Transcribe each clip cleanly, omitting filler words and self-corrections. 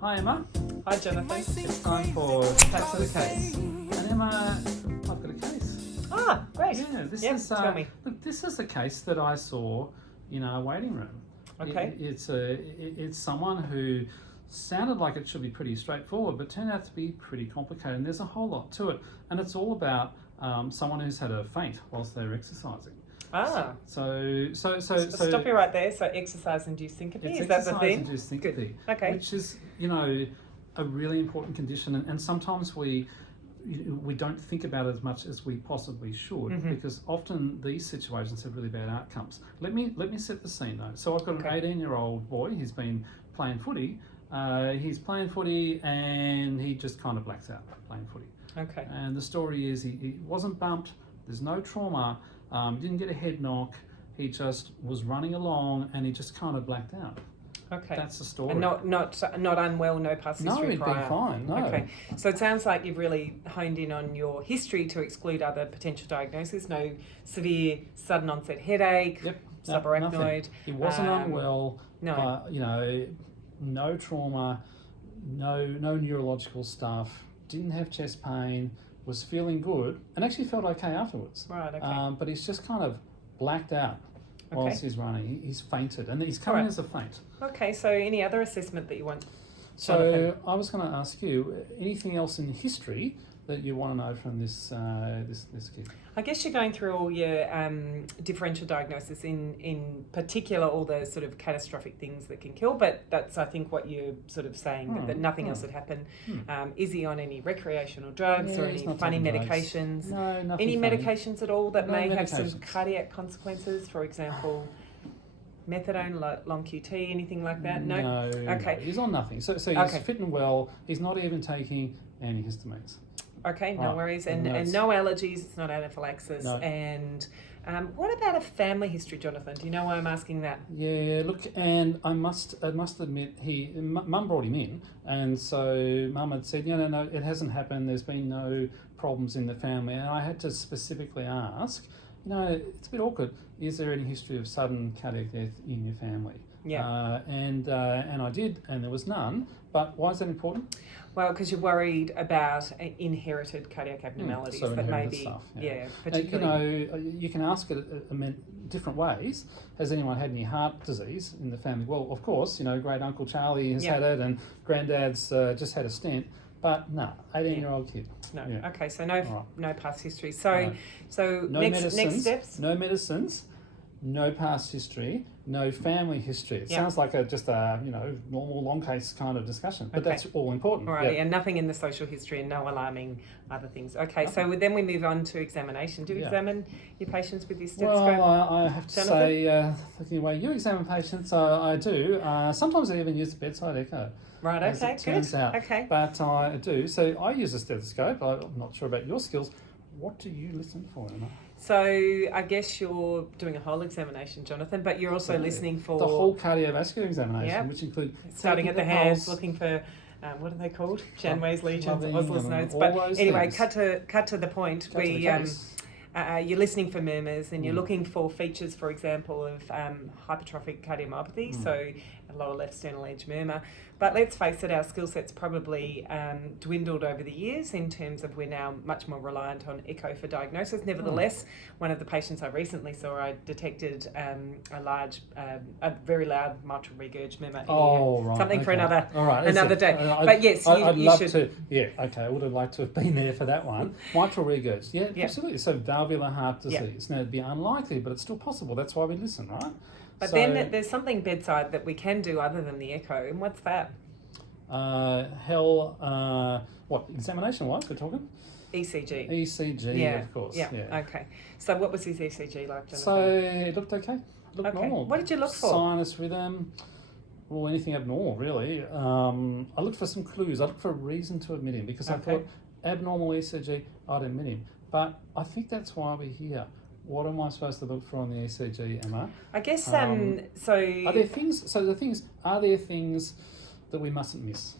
Hi Emma, Hi Jonathan. it's time for Facts of the Case. And Emma, I've got a case. Ah, great. Yeah, this Yep, is tell me. look, this is a case that I saw in our waiting room. Okay. It's someone who sounded like it should be pretty straightforward, but turned out to be pretty complicated. And there's a whole lot to it, and it's all about someone who's had a faint whilst they're exercising. Ah. So Stop you right there. So exercise-induced syncope, it's is that the thing? exercise-induced syncope, Good. Okay. which is, a really important condition, and sometimes we don't think about it as much as we possibly should, because often these situations have really bad outcomes. Let me set the scene though. So I've got an 18-year-old boy. He's been playing footy. He's playing footy and he just kind of blacks out playing footy. Okay. And the story is he wasn't bumped. There's no trauma. Didn't get a head knock. He just was running along and he just kind of blacked out. Okay. That's the story. And not unwell, no past history No, he'd prior. been fine. No. Okay. So it sounds like you've really honed in on your history to exclude other potential diagnoses. No severe sudden onset headache. Yep. Subarachnoid. Nothing. He wasn't unwell. No. No trauma, no neurological stuff. Didn't have chest pain. Was feeling good, and actually felt okay afterwards. Right. Okay. But he's just kind of blacked out whilst he's running. He's fainted, and he's coming as a faint. Okay. So any other assessment that you want? So Jonathan? I was going to ask you, anything else in history that you want to know from this kid? I guess you're going through all your differential diagnosis, in particular all the sort of catastrophic things that can kill, but that's I think what you're sort of saying, that nothing else had happened. Is he on any recreational drugs or any funny medications? No, nothing Any funny. medications at all that No may have some medications. cardiac consequences, for example, methadone, long QT, anything like that? No? Okay. No, he's on nothing. So he's fit and well. He's not even taking antihistamines. Okay, no Right. worries. And That's- no allergies, it's not anaphylaxis. No. And what about a family history, Jonathan? Do you know why I'm asking that? Yeah, look, and I must admit, Mum brought him in, and so Mum had said, no, it hasn't happened. There's been no problems in the family, and I had to specifically ask, it's a bit awkward. Is there any history of sudden cardiac death in your family? Yeah. And I did, and there was none. But why is that important? Well, because you're worried about inherited cardiac abnormalities so that may inherited be, stuff, particularly. You can ask it different ways. Has anyone had any heart disease in the family? Well, of course, great Uncle Charlie has had it, and Granddad's just had a stent. But no, 18-year-old kid. No. Yeah. Okay, so no past history. So No. so No next medicines, steps. No medicines, no past history, no family history. It Yeah. sounds like just a normal long case kind of discussion, but Okay. that's all important. Alrighty, Yeah. and nothing in the social history and no alarming other things. Okay, so then we move on to examination. Do you examine your patients with your stethoscope? Well, I have to Jonathan? say, looking away, you examine patients, I do. Sometimes I even use the bedside echo. Right, As okay, it turns good. out. Okay. But I do. So I use a stethoscope. I'm not sure about your skills. What do you listen for, Emma? So I guess you're doing a whole examination, Jonathan, but you're also listening for the whole cardiovascular examination, Yep. which include starting at the taking hands, pulse, looking for what are they called? Janeway's lesions, clubbing, Osler's and nodes. all But those anyway, things. cut to the point. Cut to the case. You're listening for murmurs and you're looking for features, for example, of hypertrophic cardiomyopathy, so a lower left sternal edge murmur. But let's face it, our skill set's probably dwindled over the years in terms of we're now much more reliant on echo for diagnosis. Nevertheless, one of the patients I recently saw, I detected a very loud mitral regurg murmur. Oh, right. Something for okay. another All right, another day. But yes, I'd you love should. to. Yeah, okay. I would have liked to have been there for that one. Mitral regurg. Yeah, Yeah. absolutely. So valvular heart Yeah. disease. Now, it'd be unlikely, but it's still possible. That's why we listen, right? But So, then there's something bedside that we can do other than the echo, and what's that? what examination-wise we're talking? ECG. ECG, Yeah, of course. Yeah. Okay. So what was his ECG like, Jonathan? So it looked okay. It looked Okay. normal. What did you look for? Sinus rhythm, or anything abnormal, really. I looked for some clues. I looked for a reason to admit him because I Okay. thought abnormal ECG, I'd admit him. But I think that's why we're here. What am I supposed to look for on the ECG, Emma? I guess so. Are there things? So the things are there things that we mustn't miss?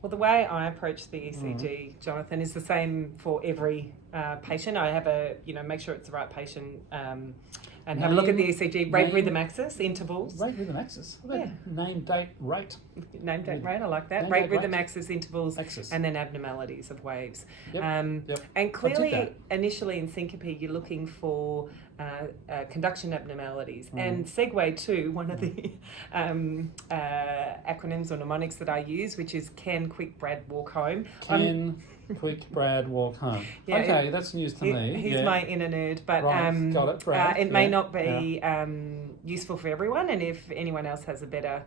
Well, the way I approach the ECG, Jonathan, is the same for every patient. I have make sure it's the right patient and have a look at the ECG. Rate rhythm axis, intervals. Rate rhythm axis. Name, date, rate. Name, date, rate. I like that. Rate rhythm axis, intervals, and then abnormalities of waves. And clearly, initially in syncope, you're looking for conduction abnormalities. And segue to one of the acronyms or mnemonics that I use, which is Can Quick Brad Walk Home. Quick Brad Walk Home. Okay, that's news to me. He's my inner nerd, but got it, Brad. it may not be useful for everyone, and if anyone else has a better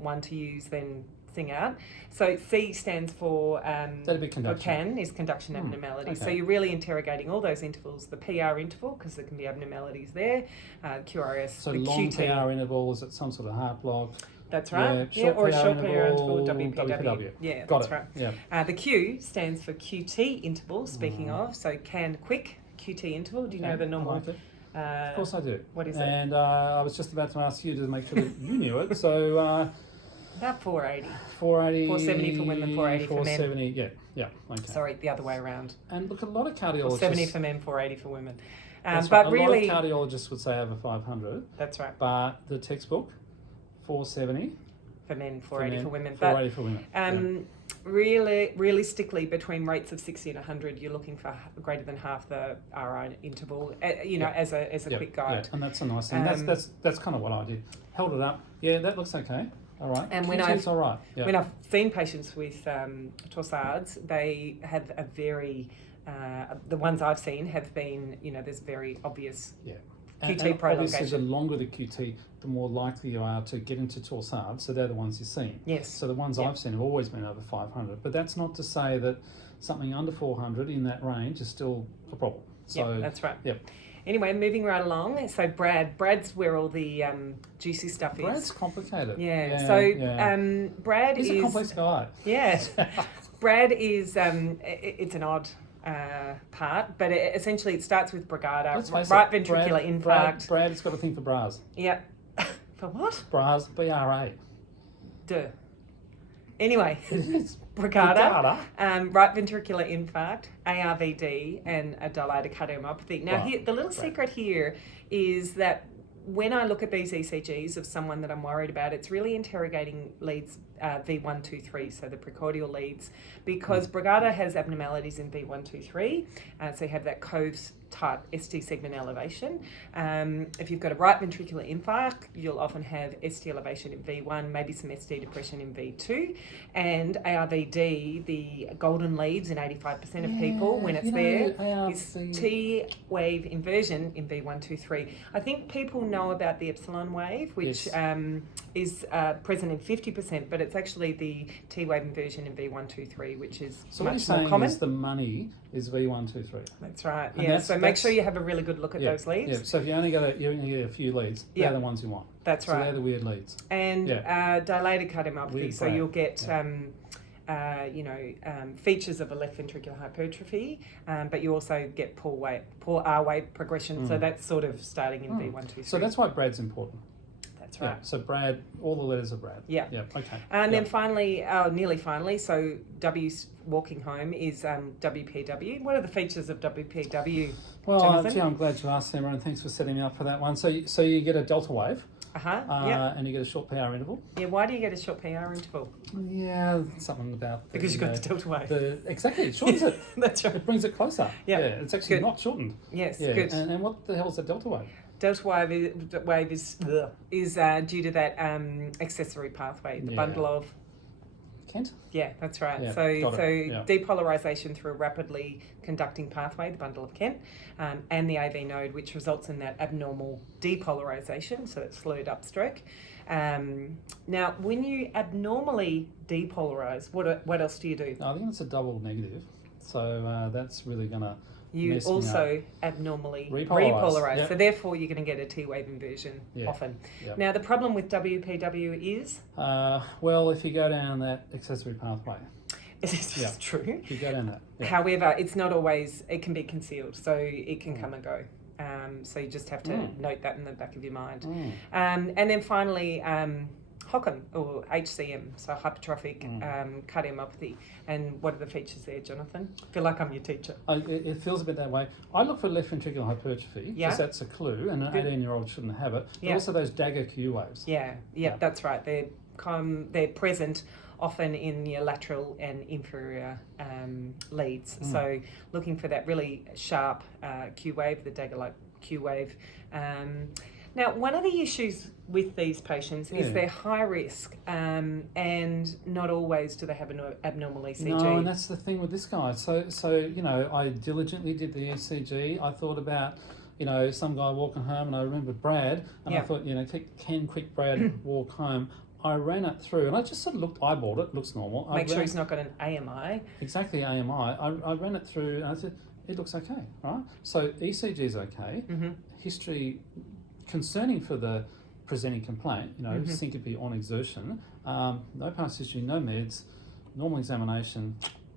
one to use, then sing out. So C stands for CAN is conduction abnormality. So you're really interrogating all those intervals, the PR interval, because there can be abnormalities there, QRS, so the long QT. PR interval, is it some sort of heart block? That's right. Or a short PR interval, WPW. Yeah, that's right. Yeah. The Q stands for QT interval, speaking of. So can quick QT interval. Do you know the normal? I like it. Of course I do. What is it? And I was just about to ask you to make sure that you knew it. So about 480. 480. 470 for women, 480 for men. 470, yeah. Okay. Sorry, the other way around. And look, a lot of cardiologists... 470 for men, 480 for women. But right. really, a lot of cardiologists would say over 500. That's right. But the textbook, 470. For men, 480 for women. 480 for women. Realistically, between rates of 60 and 100, you're looking for greater than half the RI interval, as a quick guide. Yeah. And that's a nice thing. That's kind of what I did. Held it up. Yeah, that looks okay. All right. And when I've seen patients with torsades, they have a very, the ones I've seen have been, there's very obvious QT prolongation. Obviously, the longer the QT, the more likely you are to get into torsades. So they're the ones you've seen. Yes. So the ones I've seen have always been over 500. But that's not to say that something under 400 in that range is still a problem. So that's right. Yep. Anyway, moving right along. So Brad's where all the juicy stuff is. Brad's complicated. Brad He's a complex guy. Yeah. Brad is it's an odd part, but essentially it starts with Brugada, right ventricular infarct. Brad's got a thing for bras. Yeah. For what? Bras, BRA. Duh. Anyway, Brugada, right ventricular infarct, ARVD, and a dilated cardiomyopathy. Now, here, the little secret here is that when I look at these ECGs of someone that I'm worried about, it's really interrogating leads V123, so the precordial leads, because Brugada has abnormalities in V123, so you have that Cove's type ST segment elevation. If you've got a right ventricular infarct, you'll often have ST elevation in V1, maybe some ST depression in V2, and ARVD, the golden leads in 85% of people when it's there, is T wave inversion in V123. I think people know about the epsilon wave, which is present in 50%, but it's actually the T wave inversion in V123, which is so much more common. What you're saying is the money is V123. That's right. And so make sure you have a really good look at those leads. Yeah. So if you only get a few leads, they're the ones you want. That's right. So they're the weird leads. And dilated cardiomyopathy. So you'll get features of a left ventricular hypertrophy, but you also get poor R wave progression. So that's sort of starting in V123. So that's why Brad's important. That's right. Yeah, so Brad, all the letters are Brad. Yeah. Yeah, okay. And then finally, nearly finally, so W's walking home is WPW. What are the features of WPW, well, Jonathan? I'm glad you asked, Emma, and thanks for setting me up for that one. So you get a delta wave. And you get a short PR interval. Yeah, why do you get a short PR interval? Yeah, something about... Because you've got the delta wave. Exactly, it shortens it. That's right. It brings it closer. Yeah, it's actually not shortened. Yes, good. And what the hell is a delta wave? Delta wave is due to that accessory pathway, the bundle of... Kent? Yeah, that's right. Yeah, depolarization through a rapidly conducting pathway, the bundle of Kent, and the AV node, which results in that abnormal depolarization, so it's slowed up stroke. Now, when you abnormally depolarize, what else do you do? I think it's a double negative, so that's really going to... You also abnormally repolarize. So therefore you're going to get a T-wave inversion often. Yep. Now the problem with WPW is? Well, if you go down that accessory pathway. It's true. If you go down that. Yeah. However, it's not always, it can be concealed, so it can come and go. So you just have to note that in the back of your mind. And then finally, HOCM or HCM, so hypertrophic cardiomyopathy. And what are the features there, Jonathan? I feel like I'm your teacher. It feels a bit that way. I look for left ventricular hypertrophy because that's a clue, and an 18-year-old shouldn't have it. But also those dagger Q waves. Yeah, that's right. They're present often in your lateral and inferior leads. So looking for that really sharp Q wave, the dagger-like Q wave. Now, one of the issues with these patients is they're high risk, and not always do they have an abnormal ECG. No, and that's the thing with this guy. So you know, I diligently did the ECG. I thought about, you know, some guy walking home, and I remember Brad, and I thought, you know, can quick Brad walk home? I ran it through, and I just sort of eyeballed it. Looks normal. Make sure he's not got an AMI. Exactly, AMI. I ran it through, and I said, it looks okay, right? So ECG is okay. History concerning for the presenting complaint, you know, syncope on exertion, no past history, no meds, normal examination.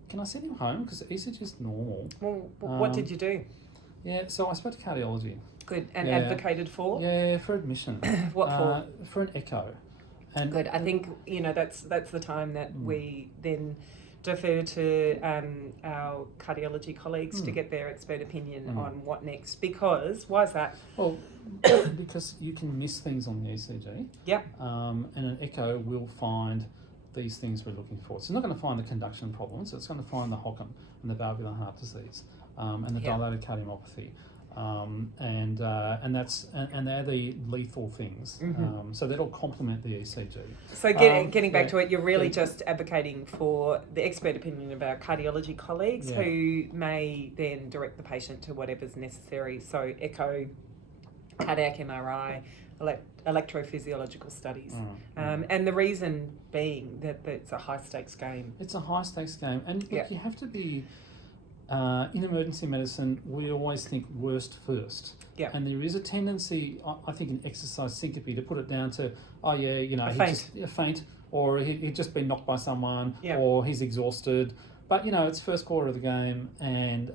Can I send him home? Because the ECG is normal. Well, what did you do? Yeah, so I spoke to cardiology. Good, and advocated for? Yeah, for admission. What for? For an echo. And good. I think, you know, that's the time that we then defer to our cardiology colleagues to get their expert opinion on what next. Because, why is that? Well, because you can miss things on the ECG. Yep. And an echo will find these things we're looking for. It's not going to find the conduction problems. It's going to find the HOCM and the valvular heart disease and the dilated cardiomyopathy. And they're the lethal things. So that'll complement the ECG. So getting back to it, you're really just advocating for the expert opinion of our cardiology colleagues who may then direct the patient to whatever's necessary. So echo, cardiac MRI, electrophysiological studies. And the reason being that it's a high stakes game. It's a high stakes game, and look, you have to be. In emergency medicine, we always think worst first. And there is a tendency, I think, in exercise syncope to put it down to, a faint, or he'd just been knocked by someone, or he's exhausted. But, you know, it's first quarter of the game, and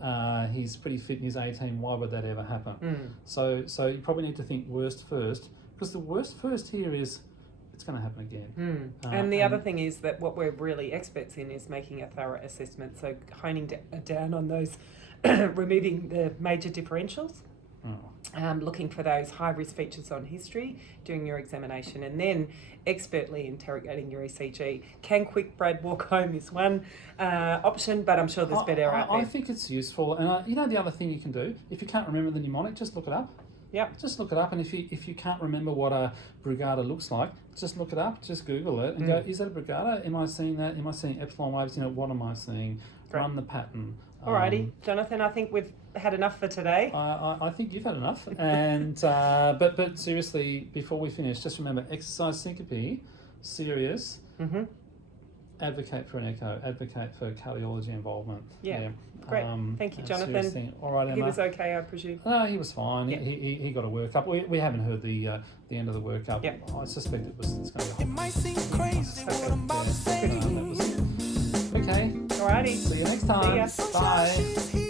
he's pretty fit and he's 18. Why would that ever happen? So you probably need to think worst first, because the worst first here is it's going to happen again. And the other thing is that what we're really experts in is making a thorough assessment, so honing down on those, removing the major differentials, looking for those high-risk features on history during your examination, and then expertly interrogating your ECG. Can quick Brad walk home is one option, but I'm sure there's better out there. I think it's useful, and you know, the other thing you can do, if you can't remember the mnemonic, just look it up. Just look it up, and if you can't remember what a brigada looks like, just look it up, just Google it, and go, is that a brigada? Am I seeing that? Am I seeing epsilon waves? You know, what am I seeing? Great. Run the pattern. Alrighty, Jonathan, I think we've had enough for today. I think you've had enough, and but seriously, before we finish, just remember, exercise syncope, serious. Advocate for an echo, advocate for cardiology involvement. Great. Thank you, Jonathan. All right, Emma. He was okay, I presume? No, he was fine. He got a workup. We haven't heard the end of the workup. I suspect it's going to be. It might seem crazy what I'm about to say. Okay. Alrighty. See you next time. See ya. Bye.